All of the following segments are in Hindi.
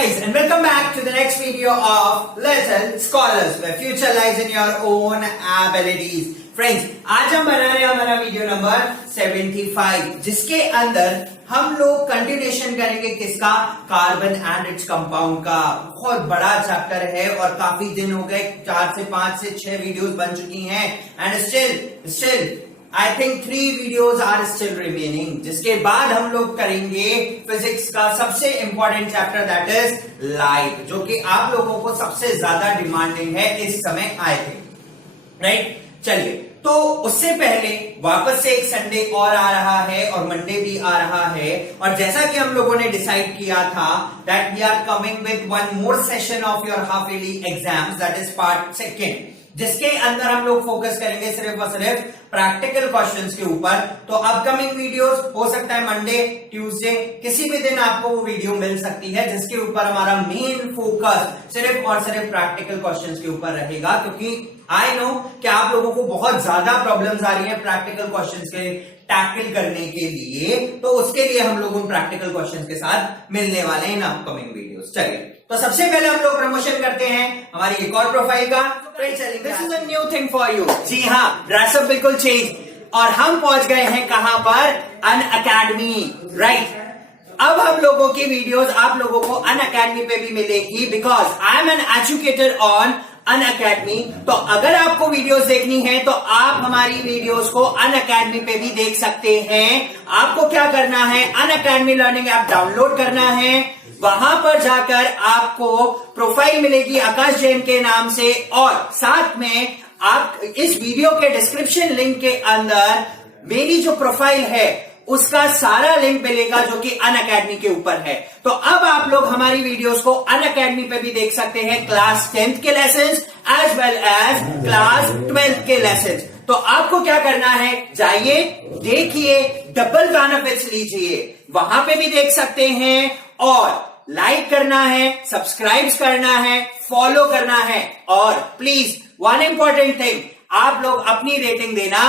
guys, and welcome back to the next video of Little Scholars, where future lies in your own abilities. Friends, आज हम बना रहे हैं हमारा वीडियो नंबर 75, जिसके अंदर हम लोग कंटिन्यूएशन करेंगे किसका, कार्बन एंड इट्स कंपाउंड का। बहुत बड़ा चैप्टर है और काफी दिन हो गए, 4 से 5 से 6 वीडियोस बन चुकी हैं and still I think 3 videos are still remaining, जिसके बाद हम लोग करेंगे फिजिक्स का सबसे important chapter that is light, जो कि आप लोगों को सबसे ज्यादा डिमांडिंग है इस समय आए थे, राइट। चलिए, तो उससे पहले वापस से एक संडे और आ रहा है और मंडे भी आ रहा है, और जैसा कि हम लोगों ने डिसाइड किया था that we are coming with one more session of your half yearly exams, that is part second, जिसके अंदर हम लोग फोकस करेंगे सिर्फ और सिर्फ प्रैक्टिकल क्वेश्चंस के ऊपर। तो अपकमिंग वीडियोस हो सकता है मंडे, ट्यूसडे, किसी भी दिन आपको वो वीडियो मिल सकती है, जिसके ऊपर हमारा मेन फोकस सिर्फ और सिर्फ प्रैक्टिकल क्वेश्चंस के ऊपर रहेगा, क्योंकि आई नो कि आप लोगों को बहुत ज्यादा प्रॉब्लम्स आ रही है प्रैक्टिकल क्वेश्चंस के टैकल करने के लिए, तो उसके लिए हम लोग उन प्रैक्टिकल क्वेश्चंस के साथ मिलने वाले हैं इन अपकमिंग वीडियोस। चलिए, तो सबसे पहले हम लोग प्रमोशन करते हैं हमारी एक और प्रोफाइल का। This is a new thing for you. जी हाँ, ड्रेसअप बिल्कुल चेंज, और हम पहुंच गए हैं कहां पर, अनअकैडमी, राइट। अब हम लोगों की वीडियोस आप लोगों को अनअकैडमी पे भी मिलेगी, because I am an educator on Unacademy. तो अगर आपको वीडियोस देखनी है तो आप हमारी वीडियोस को अनअकैडमी पे भी देख सकते हैं। आपको क्या करना है, अनअकैडमी लर्निंग ऐप डाउनलोड करना है, वहां पर जाकर आपको प्रोफाइल मिलेगी आकाश जैन के नाम से, और साथ में आप इस वीडियो के डिस्क्रिप्शन लिंक के अंदर मेरी जो प्रोफाइल है उसका सारा लिंक मिलेगा, जो कि अनअकैडमी के ऊपर है। तो अब आप लोग हमारी वीडियोस को अनअकैडमी पे भी देख सकते हैं, क्लास 10th के lessons as well as class 12th के लेसन्स। तो आपको क्या करना है, जाइए, देखिए, डबल बेनिफिट्स लीजिए, वहां पे भी देख सकते हैं, और लाइक करना है, सब्सक्राइब करना है, फॉलो करना है, और प्लीज वन इंपॉर्टेंट थिंग, आप लोग अपनी रेटिंग देना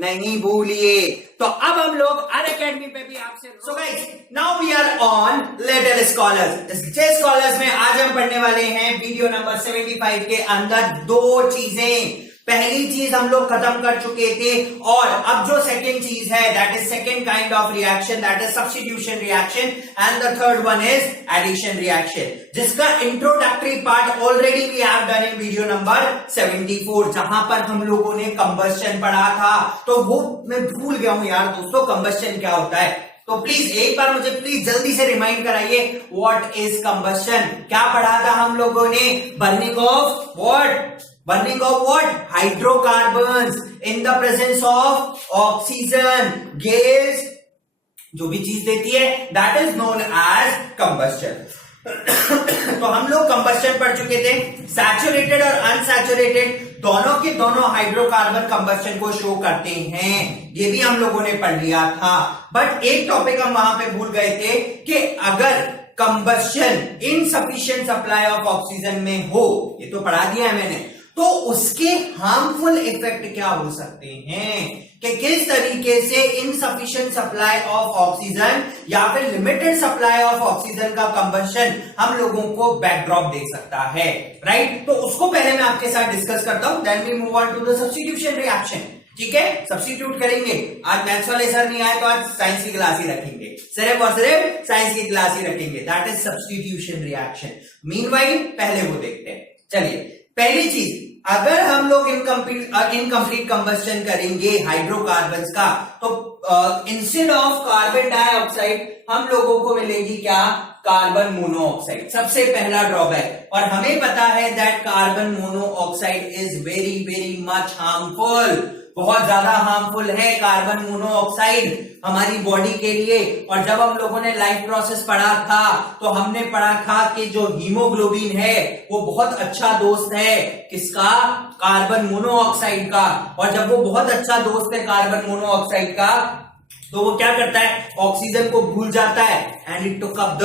नहीं भूलिए। तो अब हम लोग अनअकैडमी पे भी आपसे, so guys, now we are on Little Scholars. Little Scholars में आज हम पढ़ने वाले हैं वीडियो नंबर 75 के अंदर 2 चीजें। पहली चीज हम लोग खत्म कर चुके थे, और अब जो सेकेंड चीज है that is second kind of reaction, that is substitution reaction, and the third one is addition reaction, जिसका introductory part already we have done in video number 74, जहां पर हम लोगों ने कंबस्शन पढ़ा था। तो वो मैं भूल गया हूं यार दोस्तों, कंबस्शन क्या होता है। तो प्लीज एक बार मुझे प्लीज जल्दी से रिमाइंड कराइए, व्हाट इज कंबस्शन। क्या पढ़ा था हम लोगों ने, burning of what, burning of what, hydrocarbons in the presence of oxygen gas, जो भी चीज देती है that is known as combustion। तो हम लोग कंबस्शन पढ़ चुके थे, सैचुरेटेड और अनसैचुरेटेड दोनों के दोनों हाइड्रोकार्बन कंबस्शन को शो करते हैं, ये भी हम लोगों ने पढ़ लिया था। बट एक टॉपिक हम वहां पे भूल गए थे कि अगर combustion insufficient supply of oxygen में हो, ये तो पढ़ा दिया है मैंने, तो उसके हार्मफुल इफेक्ट क्या हो सकते हैं, कि किस तरीके से इनसफिशिएंट सप्लाई ऑफ ऑक्सीजन या फिर लिमिटेड सप्लाई ऑफ ऑक्सीजन का कंबस्शन हम लोगों को बैकड्रॉप दे सकता है, राइट। तो उसको पहले मैं आपके साथ डिस्कस करता हूं, then we move on to the substitution reaction. ठीक है, सब्स्टिट्यूट करेंगे। आज मैथ्स वाले सर नहीं आए तो आज साइंस की क्लास ही रखेंगे, सिर्फ और सिर्फ साइंस की क्लास ही रखेंगे, that is substitution reaction. Meanwhile पहले वो देखते हैं। चलिए, पहली चीज, अगर हम लोग इनकम्प्लीट कंबस्शन करेंगे हाइड्रोकार्बन्स का, तो इंस्टेड ऑफ कार्बन डाइऑक्साइड हम लोगों को मिलेगी क्या, कार्बन मोनोऑक्साइड, सबसे पहला ड्रॉबैक। और हमें पता है that carbon monoxide is very very much harmful, बहुत ज्यादा हार्मफुल है कार्बन मोनोऑक्साइड हमारी बॉडी के लिए। और जब हम लोगों ने लाइफ प्रोसेस पढ़ा था तो हमने पढ़ा था कि जो हीमोग्लोबिन है वो बहुत अच्छा दोस्त है किसका, कार्बन मोनोऑक्साइड का। और जब वो बहुत अच्छा दोस्त है कार्बन मोनोऑक्साइड का, तो वो क्या करता है, ऑक्सीजन को भूल जाता है, and it took up the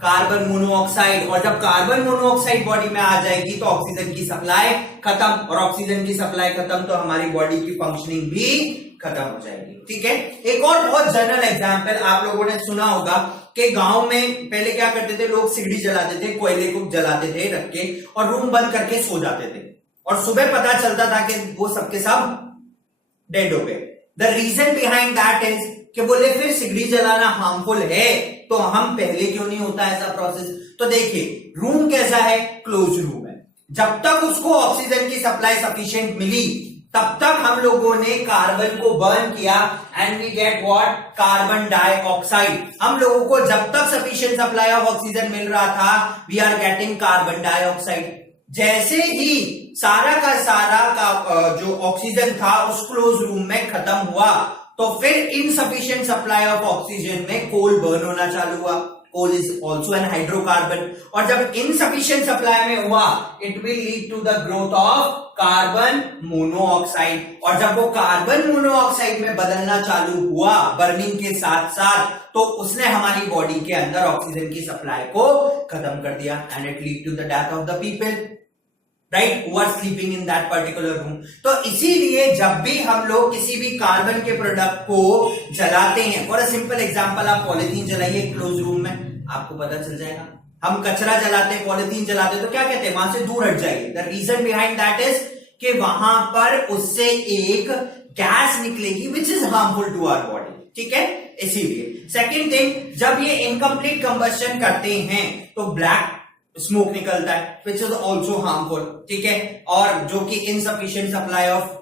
carbon monoxide, और जब कार्बन मोनोऑक्साइड बॉडी में आ जाएगी तो ऑक्सीजन की सप्लाई खत्म, और ऑक्सीजन की सप्लाई खत्म तो हमारी बॉडी की फंक्शनिंग भी खत्म हो जाएगी। ठीक है, एक और बहुत जनरल एग्जांपल आप लोगों ने सुना होगा कि गांव में पहले क्या करते थे लोग, सिगड़ी जलाते थे, कोयले को जलाते थे रख के और रूम बंद करके सो जाते थे, और सुबह पता चलता था कि वो सबके सब डेड हो गए। The reason behind that is कि बोले फिर सिगड़ी जलाना हार्मफुल है तो हम पहले क्यों नहीं होता ऐसा प्रोसेस। तो देखिए रूम कैसा है, क्लोज रूम है, जब तक उसको ऑक्सीजन की सप्लाई सफिशिएंट मिली तब तक हम लोगों ने कार्बन को बर्न किया and we get what, carbon dioxide. हम लोगों को जब तक सफिशिएंट सप्लाई ऑफ ऑक्सीजन मिल रहा था we are getting carbon dioxide. जैसे ही सारा का सारा का जो ऑक्सीजन था उस क्लोज रूम में खत्म हुआ तो फिर इनसफिशिएंट सप्लाई ऑफ ऑक्सीजन में कोल बर्न होना चालू हुआ। Coal is also an hydrocarbon, और जब इनसफिशिएंट सप्लाई में हुआ it will lead to the growth of carbon monoxide, और जब वो कार्बन मोनोऑक्साइड में बदलना चालू हुआ बर्निंग के साथ साथ तो उसने हमारी बॉडी के अंदर ऑक्सीजन की सप्लाई को खत्म कर दिया and it lead to the death of the people, right, who are sleeping in that particular room. तो इसीलिए जब भी हम लोग किसी भी कार्बन के प्रोडक्ट को जलाते हैं, फॉर अ सिंपल एग्जांपल आप पॉलिथीन जलाइए क्लोज रूम में, आपको पता चल जाएगा। हम कचरा जलाते हैं, पॉलिथीन जलाते हैं तो क्या कहते हैं, वहां से दूर हट जाइए। The reason behind that is कि वहां पर उससे एक गैस निकलेगी which is harmful to our body. ठीक है, इसीलिए सेकेंड थिंग, जब ये इनकम्प्लीट कंबस्शन करते हैं तो ब्लैक स्मोक निकलता है विच इज ऑल्सो हार्मफुल। ठीक है, और जो कि इनसफिशिएंट सप्लाई ऑफ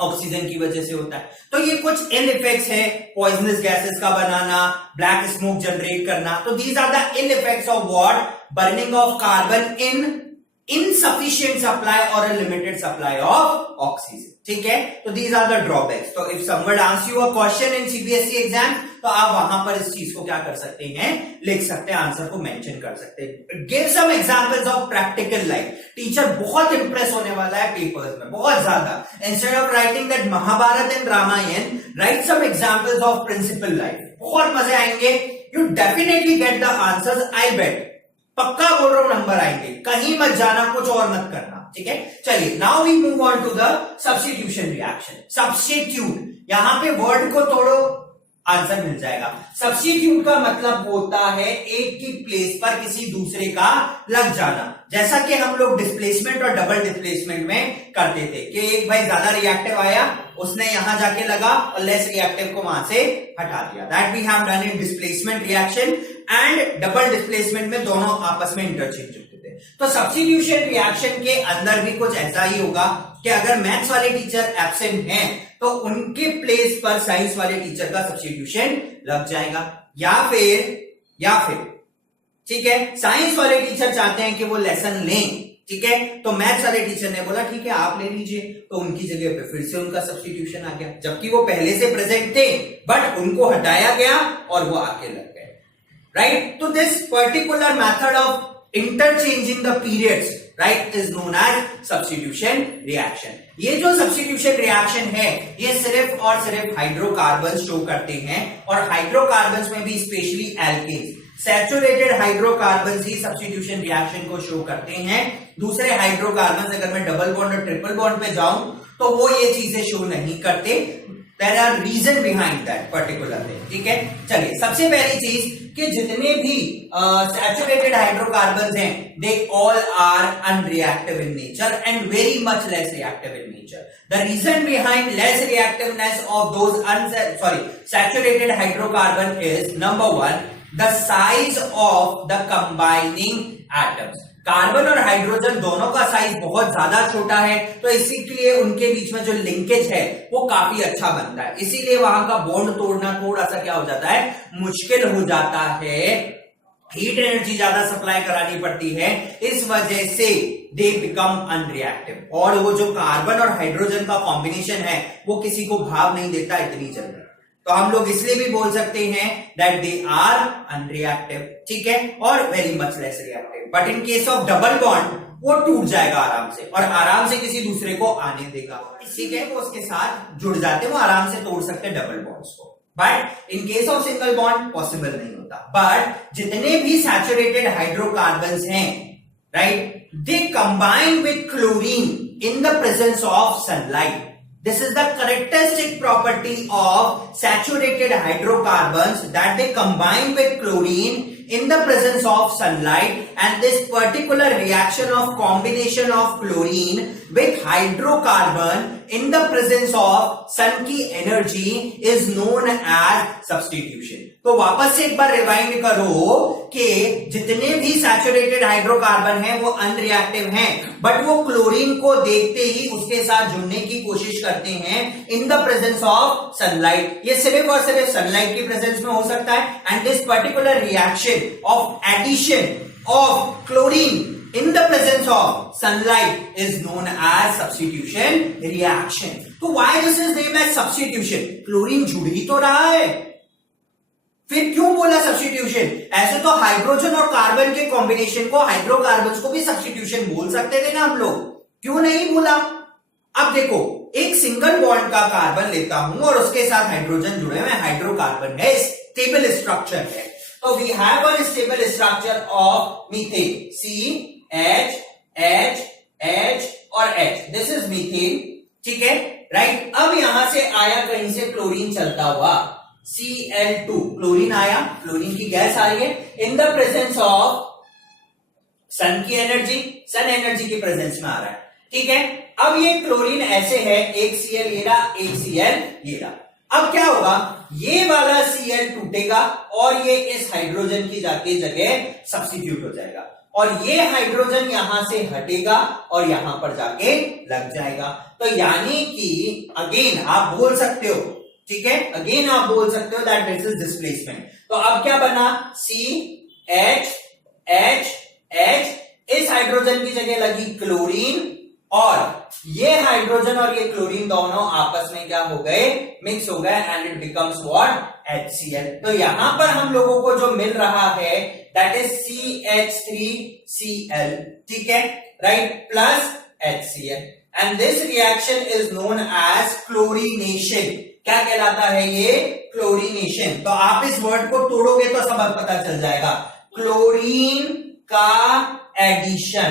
ऑक्सीजन की वजह से होता है। तो ये कुछ इल इफेक्ट्स है, पॉइजनस गैसेस का बनाना, ब्लैक स्मोक जनरेट करना। तो these are the ill effects of what, burning of carbon in insufficient supply or a limited supply of oxygen. ठीक है, तो these are the drawbacks. तो if someone asks you a question in CBSE exam तो आप वहां पर इस चीज को क्या कर सकते हैं, लिख सकते हैं, आंसर को मेंशन कर सकते हैं। Give some examples of practical life. Teacher बहुत इंप्रेस होने वाला है पेपर्स में, बहुत ज्यादा। Instead of writing that Mahabharat and Ramayan, write some examples of principle life. बहुत मजे आएंगे, you definitely get the answers, I bet. पक्का बोल रहा हूं, नंबर आएंगे, कहीं मत जाना, कुछ और मत करना। ठीक है, चलिए now we move on to the substitution reaction. Substitute, यहां पे वर्ड को तोड़ो, आंसर मिल जाएगा। सब्स्टिट्यूट का मतलब होता है एक की प्लेस पर किसी दूसरे का लग जाना, जैसा कि हम लोग डिस्प्लेसमेंट और डबल डिस्प्लेसमेंट में करते थे कि एक भाई ज्यादा रिएक्टिव आया, उसने यहां जाके लगा और लेस रिएक्टिव को वहां से हटा दिया। That we have done in displacement reaction and double displacement में दोनों आपस में इंटरचेंज होते थे। तो सब्स्टिट्यूशन रिएक्शन के अंदर भी कुछ ऐसा ही होगा कि अगर मैथ्स वाले टीचर एब्सेंट हैं तो उनके प्लेस पर साइंस वाले टीचर का सब्स्टिट्यूशन लग जाएगा, या फिर ठीक है, साइंस वाले टीचर चाहते हैं कि वो लेसन लें, ठीक है, तो मैथ्स वाले टीचर ने बोला ठीक है आप ले लीजिए, तो उनकी जगह पे फिर से उनका सब्स्टिट्यूशन आ गया, जबकि वो पहले से प्रेजेंट थे बट उनको हटाया गया और वो आके लग गए, राइट। तो this particular method of interchanging the periods, right, is known as substitution reaction. ये जो सब्स्टिट्यूशन रिएक्शन है ये सिर्फ और सिर्फ हाइड्रोकार्बन्स शो करते हैं, और हाइड्रोकार्बन्स में भी स्पेशली एल्केन्स, सैचुरेटेड हाइड्रोकार्बन्स ही सब्स्टिट्यूशन रिएक्शन को शो करते हैं। दूसरे हाइड्रोकार्बन्स अगर मैं डबल बॉन्ड और ट्रिपल बॉन्ड पे जाऊं तो वो ये चीजें शो नहीं करते। There are reason behind that particular thing. ठीक है, चलिए सबसे पहली चीज कि जितने भी सैचुरेटेड हाइड्रोकार्बन्स हैं they all are unreactive in nature and very much less reactive in nature. The reason behind less reactivity of those saturated hydrocarbon is number one, the size of the combining atoms. Carbon और हाइड्रोजन दोनों का साइज बहुत ज्यादा छोटा है, तो इसीलिए उनके बीच में जो लिंकेज है वो काफी अच्छा बनता है, इसीलिए वहां का बॉन्ड तोड़ना थोड़ा सा क्या हो जाता है, मुश्किल हो जाता है, हीट एनर्जी ज्यादा सप्लाई करानी पड़ती है, इस वजह से दे बिकम अनरिएक्टिव। और वो जो कार्बन और हाइड्रोजन का कॉम्बिनेशन है वो किसी को भाव नहीं देता इतनी जल्दी, तो हम लोग इसलिए भी बोल सकते हैं दैट दे आर अनरिएक्टिव, ठीक है, और very much less reactive. But in case of double bond वो टूट जाएगा आराम से, और आराम से किसी दूसरे को आने देगा, ठीक है, वो उसके साथ जुड़ जाते हैं, वो आराम से तोड़ सकते हैं डबल बॉन्ड्स को। But in case of single bond possible नहीं होता। बट जितने भी सैचुरेटेड हाइड्रोकार्बन्स हैं, right, they combine with chlorine in the presence of sunlight. This is the characteristic property of saturated hydrocarbons, that they combine with chlorine in the presence of sunlight, and this particular reaction of combination of chlorine with hydrocarbon in the presence of sun की energy is known as substitution. तो वापस से एक बार रिवाइंड करो कि जितने भी सैचुरेटेड हाइड्रोकार्बन हैं वो अनरिएक्टिव हैं, बट वो क्लोरीन को देखते ही उसके साथ जुड़ने की कोशिश करते हैं इन द प्रेजेंस ऑफ सनलाइट। ये सिर्फ और सिर्फ सनलाइट की प्रेजेंस में हो सकता है, and this particular reaction of addition of chlorine in the presence of sunlight is known as substitution reaction. तो why this is named as substitution? Chlorine जुड़ ही तो रहा है, फिर क्यों बोला सब्स्टिट्यूशन? ऐसे तो हाइड्रोजन और कार्बन के कॉम्बिनेशन को, हाइड्रोकार्बन्स को भी सब्स्टिट्यूशन बोल सकते थे ना हम लोग, क्यों नहीं बोला? अब देखो, एक सिंगल बॉन्ड का कार्बन लेता हूं और उसके साथ हाइड्रोजन जुड़े हुए हाइड्रोकार्बन है, स्टेबल स्ट्रक्चर है। So we have a stable structure of methane, C, H, H, H और H. This is methane, ठीक है, राइट। अब यहां से आया कहीं से क्लोरीन चलता हुआ, Cl2, क्लोरीन आया, क्लोरीन की गैस आ रही है इन द प्रेजेंस ऑफ सन की एनर्जी, सन एनर्जी की प्रेजेंस में आ रहा है, ठीक है। अब ये क्लोरीन ऐसे है, एक Cl ये रहा, एक Cl ये रहा। अब क्या होगा, ये वाला Cl टूटेगा और ये इस हाइड्रोजन की जाके जगह सब्स्टिट्यूट हो जाएगा, और ये हाइड्रोजन यहां से हटेगा और यहां पर जाके लग जाएगा। तो यानी कि अगेन आप बोल सकते हो, ठीक है, अगेन आप बोल सकते हो दैट दिस इज डिस्प्लेसमेंट। तो अब क्या बना, CH H H, इस हाइड्रोजन की जगह लगी क्लोरीन, और ये हाइड्रोजन और ये क्लोरीन दोनों आपस में क्या हो गए, मिक्स हो गए, and it becomes what, HCl। तो यहां पर हम लोगों को जो मिल रहा है दैट इज CH3Cl, ठीक है, right, plus HCl, and this reaction is known as chlorination. क्या कहलाता है ये, क्लोरीनेशन। तो आप इस वर्ड को तोड़ोगे तो सब पता चल जाएगा, क्लोरीन का एडिशन,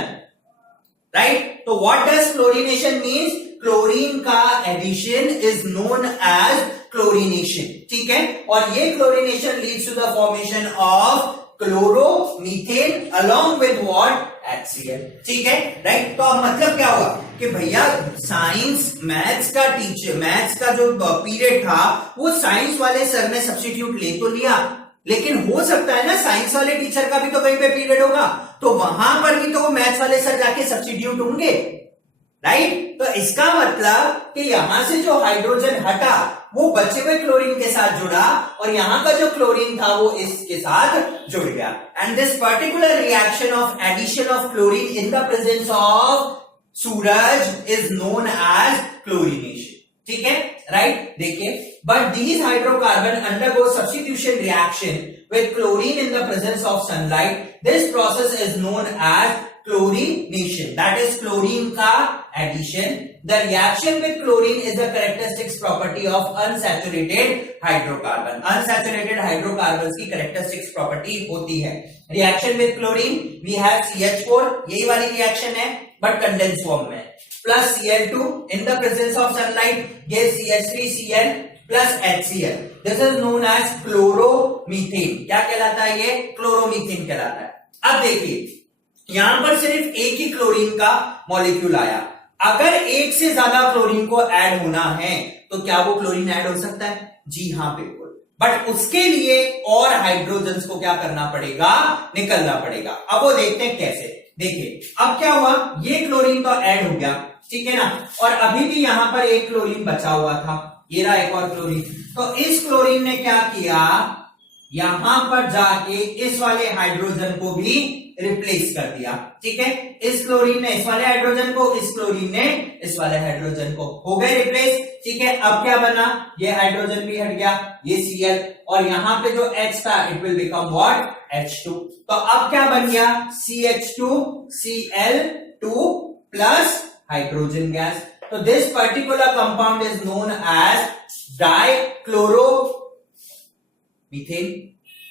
राइट। तो what does chlorination means, chlorine का addition is known as chlorination, ठीक है, और ये chlorination leads to the formation of chloromethane along with what, HCl, ठीक है, राइट। तो अब मतलब क्या हुआ कि भैया साइंस मैथ्स का टीचर, मैथ्स का जो पीरियड था वो साइंस वाले सर ने सब्स्टिट्यूट ले तो लिया, लेकिन हो सकता है ना साइंस वाले टीचर का भी तो कहीं पे पीरियड होगा, तो वहां पर भी तो वो मैथ्स वाले सर जाके सब्स्टिट्यूट होंगे, राइट। तो इसका मतलब कि यहां से जो हाइड्रोजन हटा वो बचे हुए क्लोरीन के साथ जुड़ा, और यहां का जो क्लोरीन था वो इसके साथ जुड़ गया, and this particular reaction of addition of chlorine in the presence of सूरज इज नोन एज क्लोरीनेशन, ठीक है, राइट। देखिए, but these hydrocarbon undergo substitution reaction with chlorine in the presence of sunlight. This process is known as chlorination, that is chlorine का addition. The reaction with chlorine is the characteristic property of unsaturated hydrocarbon. Unsaturated hydrocarbons की characteristic property होती है। Reaction with chlorine we have CH4, यही वाली reaction है but condensed form में, plus Cl2 in the presence of sunlight gives CH3Cl plus HCl. This is known as chloromethane. क्या कहलाता है ये, क्लोरोमीथेन कहलाता है। अब देखिए यहां पर सिर्फ एक ही क्लोरीन का मॉलिक्यूल आया, अगर एक से ज्यादा क्लोरीन को ऐड होना है तो क्या वो क्लोरीन ऐड हो सकता है? जी हाँ बिल्कुल, बट उसके लिए और हाइड्रोजन्स को क्या करना पड़ेगा, निकलना पड़ेगा। अब वो देखते हैं कैसे। देखिए अब क्या हुआ, ये क्लोरीन तो ऐड हो गया, ठीक है ना, और अभी भी यहां पर एक क्लोरीन बचा हुआ था, ये रहा एक और क्लोरीन। तो इस क्लोरीन ने क्या किया, यहां पर जाके इस वाले हाइड्रोजन को भी रिप्लेस कर दिया, ठीक है। इस क्लोरीन ने इस वाले हाइड्रोजन को, इस क्लोरीन ने इस वाले हाइड्रोजन को, हो गए रिप्लेस, ठीक है। अब क्या बना, ये हाइड्रोजन भी हट गया, ये Cl, और यहां पे जो H था it will become what, H2। तो अब क्या बन गया, CH2Cl2 प्लस हाइड्रोजन गैस। तो this particular compound is known as dichloro methane,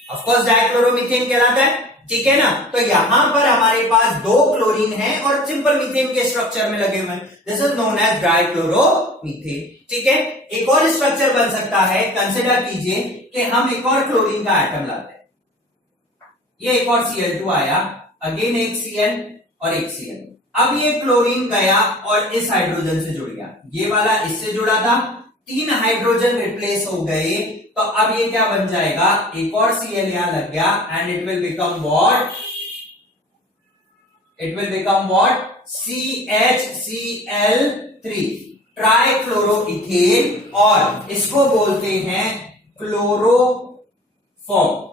of course dichloromethane कहलाता है, ठीक है ना। तो यहां पर हमारे पास 2 क्लोरीन है और सिंपल मीथेन के स्ट्रक्चर में लगे हुए हैं, this is known as dichloromethane, ठीक है। एक और स्ट्रक्चर बन सकता है, कंसिडर कीजिए कि हम एक और क्लोरीन का एटम लाते हैं, ये एक और Cl2 आया, अगेन एक Cl और एक Cl। अब ये क्लोरीन गया और इस हाइड्रोजन से जुड़ गया, ये वाला इससे जुड़ा था, 3 हाइड्रोजन रिप्लेस हो गए, तो अब ये क्या बन जाएगा, एक और Cl यहां लग गया and it will become what, it will become what, CHCl3 trichloroethane, और इसको बोलते हैं chloroform,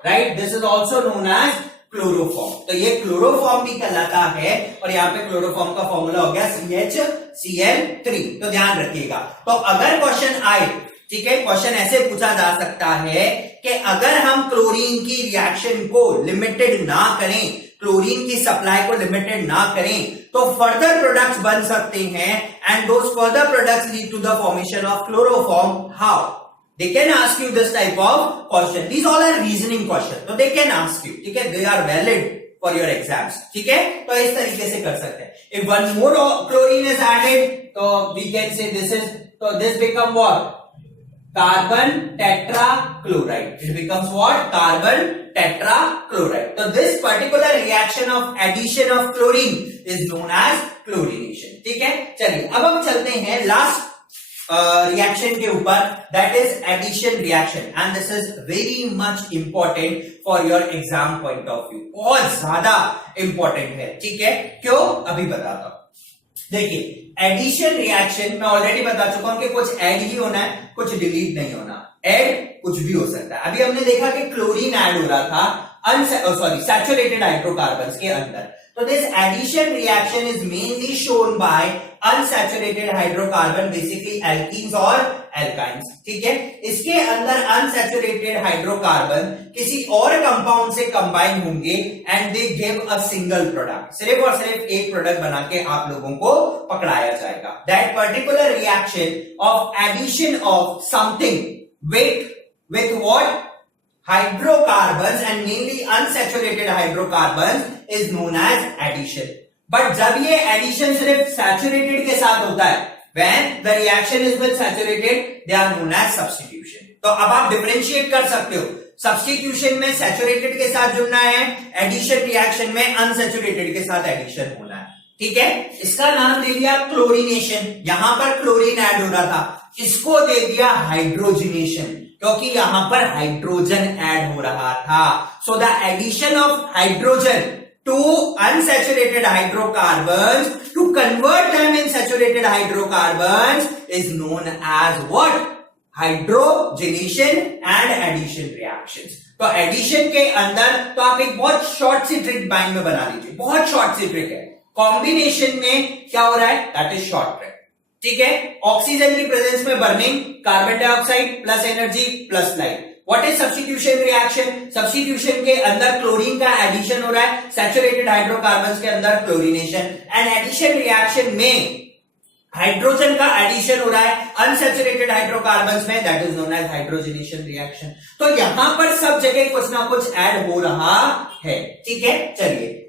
right, this is also known as chloroform. तो ये क्लोरोफॉर्म भी कहलाता है और यहां पे क्लोरोफॉर्म का फॉर्मूला हो गया CHCl3, तो ध्यान रखिएगा। तो अगर क्वेश्चन आए, ठीक है, क्वेश्चन ऐसे पूछा जा सकता है कि अगर हम क्लोरीन की रिएक्शन को लिमिटेड ना करें, क्लोरीन की सप्लाई को लिमिटेड ना करें, तो फर्दर प्रोडक्ट्स बन सकते हैं and those further products lead to the formation of chloroform. How? They can ask you this type of question. These all are reasoning question. So they can ask you, ठीक है, they are valid for your exams, ठीक है। तो इस तरीके से कर सकते हैं। If one more chlorine is added, तो we can say this is, so this become what? Carbon tetrachloride. It becomes what? Carbon tetrachloride. So this particular reaction of addition of chlorine is known as chlorination, ठीक है। चलिए अब हम चलते हैं लास्ट रिएक्शन के ऊपर, that is addition reaction, and this is very much important for your exam point of view, बहुत ज्यादा इंपॉर्टेंट है, ठीक है। क्यों, अभी बताता हूं। देखिए एडिशन रिएक्शन मैं ऑलरेडी बता चुका हूं कि कुछ ऐड ही होना है, कुछ डिलीट नहीं होना, ऐड कुछ भी हो सकता है। अभी हमने देखा कि क्लोरीन ऐड हो रहा था सैचुरेटेड हाइड्रोकार्बन्स के अंदर, तो this addition reaction is mainly shown by unsaturated hydrocarbon, basically alkenes और एल्काइंस, ठीक है। इसके अंदर अनसैचुरेटेड हाइड्रोकार्बन किसी और कंपाउंड से कंबाइन होंगे and they give a single product, सिर्फ और सिर्फ एक प्रोडक्ट बना के आप लोगों को पकड़ाया जाएगा। That particular reaction of addition of something with what? Hydrocarbons and mainly unsaturated hydrocarbons is known as addition. But जब ये addition सिर्फ saturated के साथ होता है, when the reaction is with saturated, they are known as substitution. तो अब आप differentiate कर सकते हो, substitution में saturated के साथ जुड़ना है, addition reaction में unsaturated के साथ addition होना है, ठीक है। इसका नाम दे दिया क्लोरीनेशन, यहां पर क्लोरीन ऐड हो रहा था, इसको दे दिया हाइड्रोजनेशन, क्योंकि यहां पर हाइड्रोजन ऐड हो रहा था। So the addition of hydrogen to unsaturated hydrocarbons to convert them in saturated hydrocarbons is known as what? Hydrogenation and addition reactions. तो एडिशन के अंदर तो आप एक बहुत शॉर्ट सी ट्रिक माइंड में बना लीजिए, बहुत शॉर्ट सी ट्रिक है। कॉम्बिनेशन में क्या हो रहा है? दैट इज शॉर्ट ट्रिक, ठीक है। ऑक्सीजन की प्रेजेंस में burning, carbon dioxide plus energy plus light. What is substitution reaction? Substitution के अंदर क्लोरीन का एडिशन हो रहा है, सैचुरेटेड हाइड्रोकार्बन्स के अंदर क्लोरीनेशन, एंड एडिशन रिएक्शन में हाइड्रोजन का एडिशन हो रहा है अनसैचुरेटेड हाइड्रोकार्बन्स में, that is known as hydrogenation reaction. तो यहां पर सब जगह कुछ ना कुछ ऐड हो रहा है, ठीक है। चलिए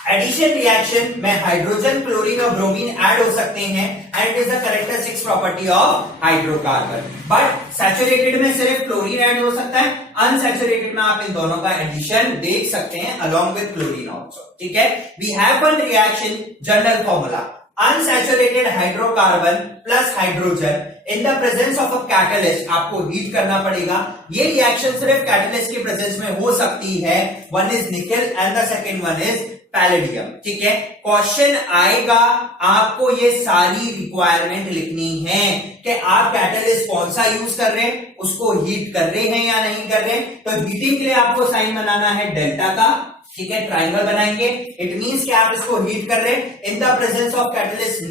एडिशन रिएक्शन में हाइड्रोजन, क्लोरीन और ब्रोमीन ऐड हो सकते हैं and it is the characteristics property of hydrocarbon. But saturated में सिर्फ क्लोरीन ऐड हो सकता है, अनसैचुरेटेड में आप इन दोनों का एडिशन देख सकते हैं अलोंग विद क्लोरीन आल्सो, ठीक है। We have one reaction, general formula, unsaturated hydrocarbon plus hydrogen in the presence of a catalyst, आपको हीट करना पड़ेगा। ये रिएक्शन सिर्फ कैटलिस्ट की प्रेजेंस में हो सकती है, one is nickel and the second one is palladium, ठीक है। क्वेश्चन आएगा, आपको ये सारी रिक्वायरमेंट लिखनी है कि आप कैटलिस्ट कौन सा यूज कर रहे हैं, उसको हीट कर रहे हैं या नहीं कर रहे हैं। तो हीटिंग के लिए आपको साइन बनाना है डेल्टा का, ठीक है, ट्राइंगल बनाएंगे। इट मींस कि आप इसको हीट कर रहे हैं इन the presence of catalyst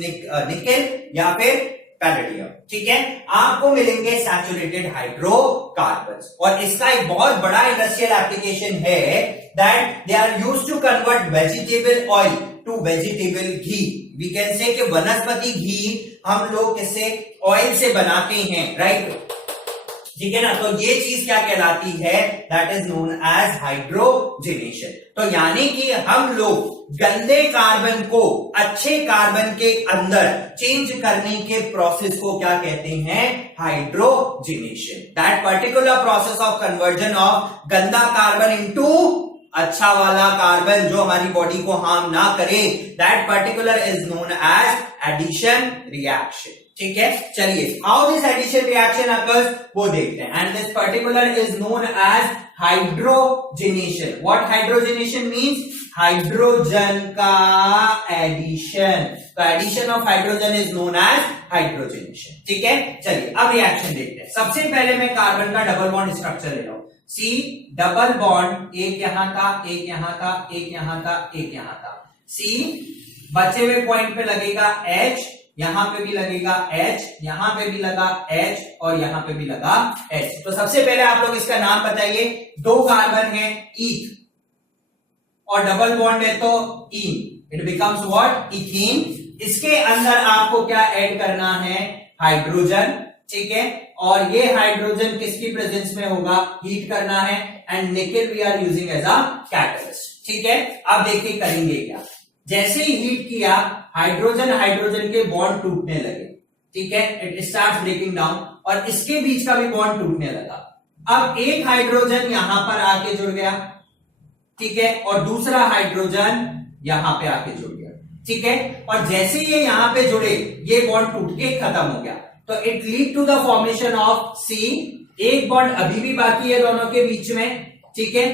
nickel या फिर पैलेडियम, ठीक है। आपको मिलेंगे सैचुरेटेड हाइड्रोकार्बन्स, और इसका एक बहुत बड़ा इंडस्ट्रियल एप्लीकेशन है that they are used to convert vegetable oil to vegetable ghee. We can say कि वनस्पति घी हम लोग किससे? ऑयल से बनाते हैं, राइट। ठीक है ना। तो ये चीज क्या कहलाती है, that is known as hydrogenation. तो यानी कि हम लोग गंदे कार्बन को अच्छे कार्बन के अंदर चेंज करने के प्रोसेस को क्या कहते हैं, hydrogenation. That particular process of conversion of गंदा कार्बन इनटू अच्छा वाला कार्बन जो हमारी बॉडी को हार्म ना करे, that particular is known as addition reaction. ठीक है, चलिए how this addition reaction occurs वो देखते हैं। And this particular is known as hydrogenation. What hydrogenation means, hydrogen का एडिशन। तो addition of hydrogen is known as hydrogenation. ठीक है, चलिए अब रिएक्शन देखते हैं। सबसे पहले मैं कार्बन का डबल बॉन्ड स्ट्रक्चर ले रहा हूं। सी डबल बॉन्ड, एक यहां था, एक यहां था, एक यहां था, एक यहां था। सी बचे हुए पॉइंट पे लगेगा H, यहां पे भी लगेगा H, यहां पे भी लगा H और यहां पे भी लगा H। तो सबसे पहले आप लोग इसका नाम बताइए। दो कार्बन है ईथ और डबल बॉन्ड है तो ईन, इट बिकम्स व्हाट, इथीन। इसके अंदर आपको क्या ऐड करना है, हाइड्रोजन। ठीक है, और ये हाइड्रोजन किसकी प्रेजेंस में होगा, हीट करना है। And nickel we are using as a catalyst. ठीक है, अब देखिए करेंगे क्या। जैसे ही हीट किया, हाइड्रोजन हाइड्रोजन के बॉन्ड टूटने लगे। ठीक है, इट स्टार्ट्स ब्रेकिंग डाउन और इसके बीच का भी बॉन्ड टूटने लगा। अब एक हाइड्रोजन यहां पर आके जुड़ गया, ठीक है, और दूसरा हाइड्रोजन यहां पे आके जुड़ गया। ठीक है, और जैसे ये यहां पे जुड़े, ये बॉन्ड टूट के खत्म हो गया। तो it lead to the formation of C. एक बॉन्ड अभी भी बाकी है दोनों के बीच में। ठीक है,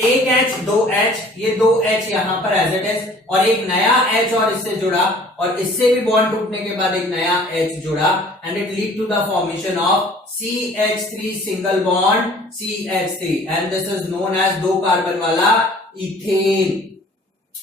एक H, दो H, ये दो H यहां पर एज इट इज, और एक नया H और इससे जुड़ा, और इससे भी बॉन्ड टूटने के बाद एक नया H जुड़ा। And it lead to the formation of CH3 single bond CH3 and this is known as दो कार्बन वाला इथेन।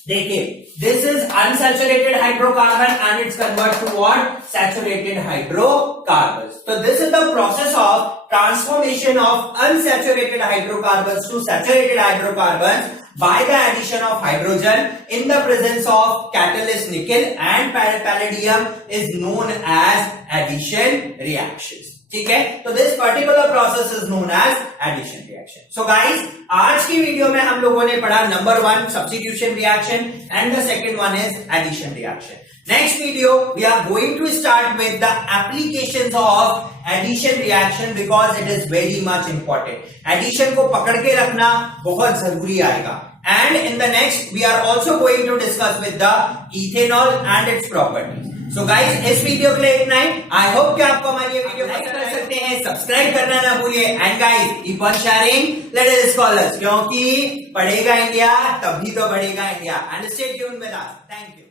देखिए, this is unsaturated hydrocarbon and it's convert to what, saturated hydrocarbon. तो this is the process of transformation of unsaturated hydrocarbons to saturated hydrocarbons by the addition of hydrogen in the presence of catalyst nickel and palladium is known as addition reactions. ठीक है, तो this particular process is known as addition reaction. So guys, आज की वीडियो में हम लोगों ने पढ़ा number 1 substitution reaction and the second one is addition reaction. Next video, we are going to start with the applications of addition reaction because it is very much important. Addition को पकड़ के रखना बहुत जरूरी आएगा। And in the next, we are also going to discuss with the ethanol and its properties. So guys, इस वीडियो के लिए इतना ही। I hope कि आपको हमारी ये वीडियो लाइक कर सकते हैं, सब्सक्राइब करना ना भूलिए। And guys, keep on sharing, let us scholars, क्योंकि पढ़ेगा इंडिया तभी तो बढ़ेगा India. And stay tuned with us. Thank you.